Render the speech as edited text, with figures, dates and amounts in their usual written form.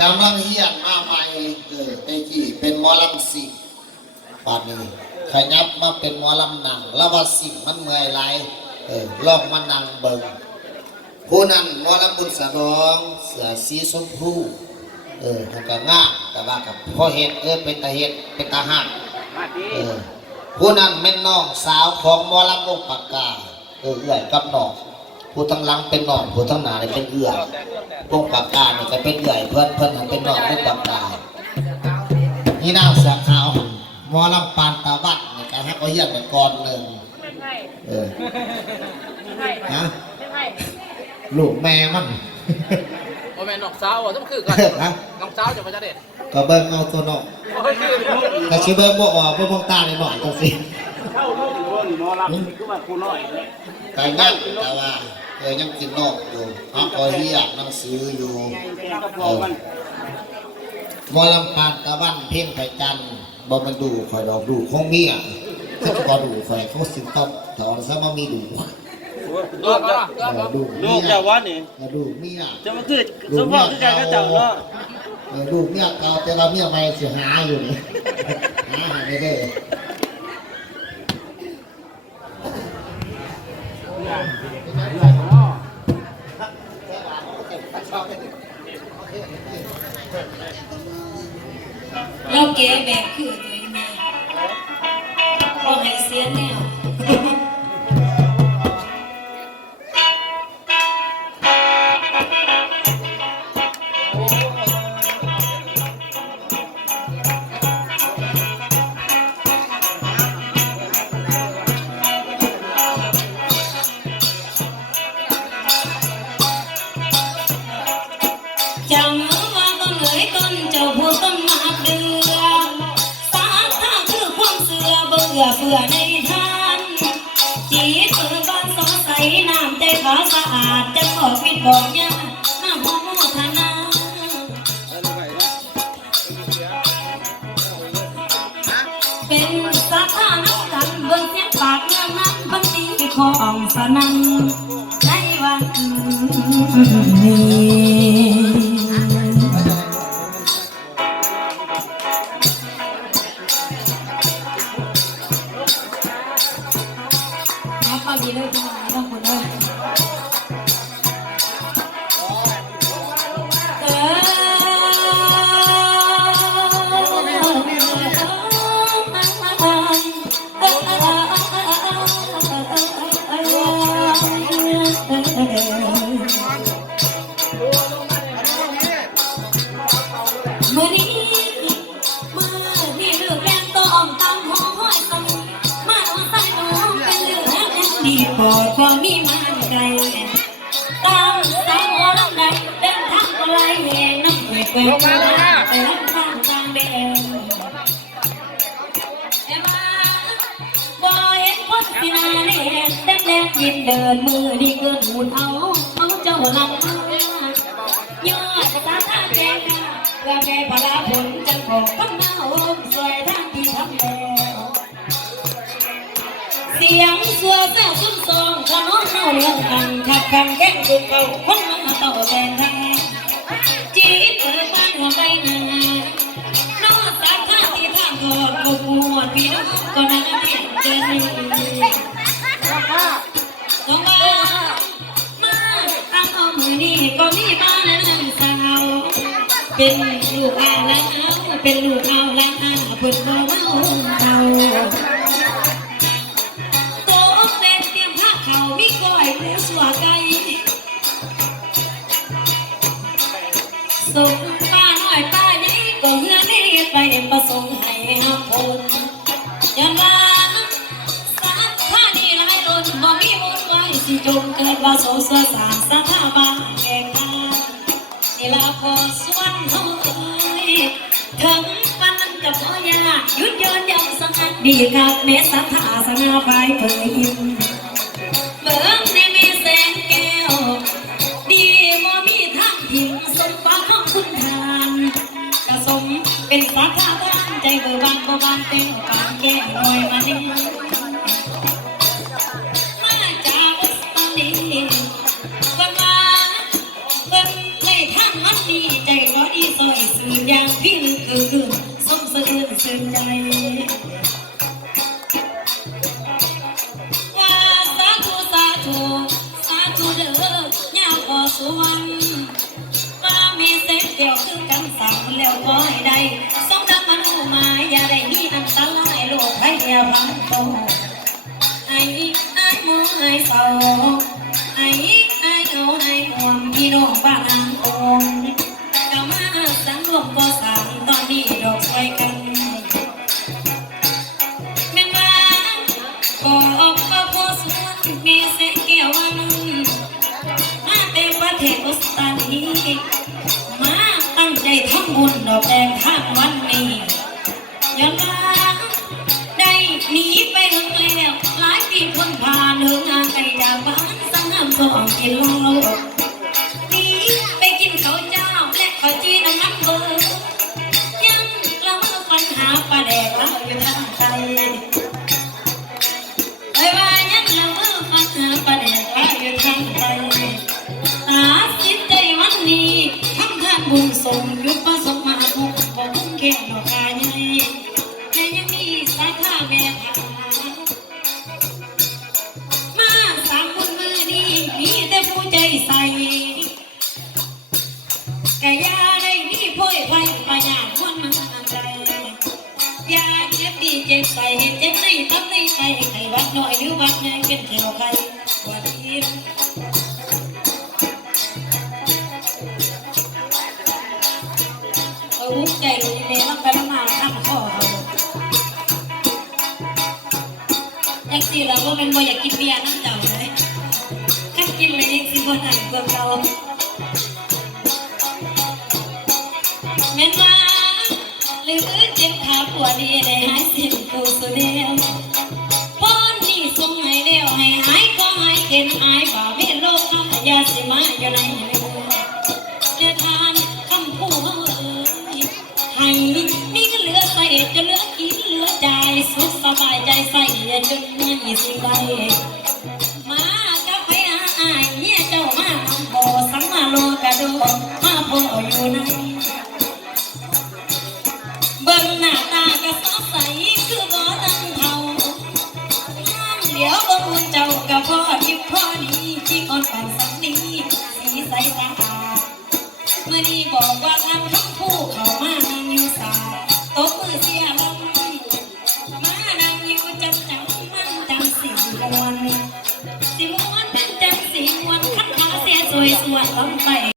กำลังเฮียนมาใหม่ไอ้ที่เป็นหมอลำสิงป่านนี้ขยับมาเป็นหมอลำหนังแล้วว่าสิ่งมันเมื่อยไรลองมานั่งเบิ่งผู้นั้นหมอลำบุญสะดองเสือสีชมพูมันก็ง่ายแต่ว่ากับพ่อเห็ดเป็นตาเห็ดเป็นตาหักผู้นั้นแม่นน้องสาวของหมอลำวงปากกาเอื่อยกับน้องผู้ทั้งหลังเป็นน้องผู้ทั้งหน้าเป็นเอื่อยวงปากกาเนี่ยจะเป็นเอื่อยเพื่อนเป็นน้องวงปากกานี่นางเสือขาวหมอลำปานตาบัดเนี่ยการให้เขาเยี่ยมไปก่อนหนึ่งฮะลูกแม่มันโอ้แม่น้องสาวต้องคือกันน้องสาวจะมาจะเด็ดก็เบิ่งเอาตัวน้องแต่ชิเบิ่งบ่ออกเบิ่งตาหน่อยจังสิแต่งั้นแต่ว่ายังกินนอกอยู่เขาก็เรียกหนังสืออยู่หมอลำปานตะวันเพ่งไผ่จันบ่มันดูคอยดอกดูคงเมียถ้าก็ดูคอยเขาสิงต้องถอนซะมามีดูลูกจะวัดนี่ดูเมียจะมาคือสมพ่อคือการกระเจ้าเนาะดูเมียเก่าแต่เราเมียใหม่เสียหาอยู่นี่หาไม่ได้เราเก๋แบบคือตัวเองแม่พอให้เสียแนวเพื่อในทานจีตเปิดบ้านสงสัยน้ำใจขาวสะอาดจะขอปิดบอกยาน้ำโมทนาเป็นสักท่านักกันเบิ่งเสียงปากเรื่องนั้นพันตีของสนั่นในวันนี้ดีเลยพี่น้องทั้งหมดเลยเมื่อนี้เลือกแรงต้องตามห้องห้อยสมุนมาโดนใส่หนูเป็นเรื่องดีปอดความมีมันไกลตามสาวหัวลำใดเดินทางไกลน้ำแควแต่ลำทางกลางแดนแต่ว่าบ่เห็นคนสินาเล่นแดงยิ้มเดินมือดีเกินหุ่นเอาเจ้าลำยอดตาท่าแกงเพื่อแก่พลาผลจังของคนมาโอมสวยทางที่ทำแล้วเสียงสัวแซ่ซุ่มซองขนมเน่าเลี้ยงกันขัดกันแก้งดุเก่าคนมาต่อแดงแทงจีบเปิดบ้านหัวใบหน้านอสามท่าที่ทางกอดกบหัวพี่น้องก็น่าเปลี่ยนเดินต้องมาตั้งเอามือนี่ก็มีบ้านนั้นสาวเป็นลูกอาล้างเป็นลูกเอาล้างอาเปิดบ่มาเอามีก้อยหมูสัวไก่ส่งป้าน้อยป้านี้ก็เฮือนี่ไปประสงค์ให้หักคนยันว่าสักท่านี้หลายคนบ่มีบุญไว้สิจงเกิดว่าโสสวยสางสักท่าบ้านแก่ข้านี่ลาพอสวนเฮาถึงปันนั้นกับพ่อยาหยุดยืนยังสังหักดีคักเมสัทธาสง่าไปเผยยิ้มเบิ่งในมีแสงแก้วดีบ่มีทางถิ่มสมปองของคุณทานกระสมเป็นสัตว์ท่าบ้านใจเบื่อบานบ่บานเต็มปานแก้วลอยมานี่มาจากอุสตานีเบิ่งมาเบิ่งในทางมันดีใจบ่ดีซอย อย่างพี่นึกคือสมสะอื้นสื่นใจว่าสาธุสาธุสาธุเด้อย่าขอสุวรรณว่ามีเส้นเกี่ยวคือกันสั่งแล้วขอให้ได้สมดังมันหูมาอย่าได้มีอันตรายโลกให้อย่าพังโตไอ้โมไอ้เศร้าไอ้เอาไอ้ห่วงพี่น้องบ้านอ่างทองกะมาสังรวมก็สั่งตอนนี้ดอกช่วยกันแม่นว่าบอกก็พอสวนมีเสียงเกี่ยววันมาเต็มประเทศอุตานีมาตั้งใจทำบุญดอกแดงข้างวันนี้ย้อนว่าได้หนีไปถึงแล้วหลายปีพ้นผ่านเดินทางไกลจากบ้านสังหามทองกินเหล้าหนีไปกินข้าวเจ้าและข้าวจีน้ำมันเบอร์ยังละเมอฝันหาปลาแดกเหล้าอยู่ทางใจไอ้ว่ายังละเมอฝันหาปลาแดกเหล้าอยู่ทางใจตัดสินใจวันนี้ทำทานบุญส่งยุบประสบมาทุกของแก่ดอกกาใหญ่แม่ยังมีสายท่าแม่ทามาสามคนมือนี้มีแต่ผู้ใจใส่กะยาได้มีพ่อยไผ่ประหยัดคนมันใจยาเจ็บดีเจ็บใส่เห็นเจ็บในตับในใจไข้วัดน้อยหรือวัดใหญ่เป็นแถวใครวัดทิพย์อุ้มใจลูกเมย์รับไปรับมาข้างข้อเขาอยากสิเราก็เป็นบ่อยากกินเบียร์น้ำเจ้าเลยถ้ากินเลยยังสิบ่ได้เบิ่งเราแม่นว่าหรือเจ็บขาปวดดีได้หายสิ้นกูสุดเดียวพ้นนี่ส่งให้เร็วให้หายก็หายเข็นหายบ่าเวทโลกข้ายาสิมาอยู่ในเรือทานคำพูดให้มีเงินเหลือใส่จะเหลือกินเหลือใจสุขสบายใจใส่จนไม่สิไปมากับไปอายเนี่ยเจ้ามาทำบ่อสังมาโลกระโดดมาพออยู่ในเบิ่งหน้าตาก็สดใสคือบ่ตั้งเท่าเดี๋ยวเบิ่งหุ่นเจ้าก็พอดิบพอดีที่อ่อนปั่นสักนี้สีใสสะอาดเมื่อนี้บอกว่า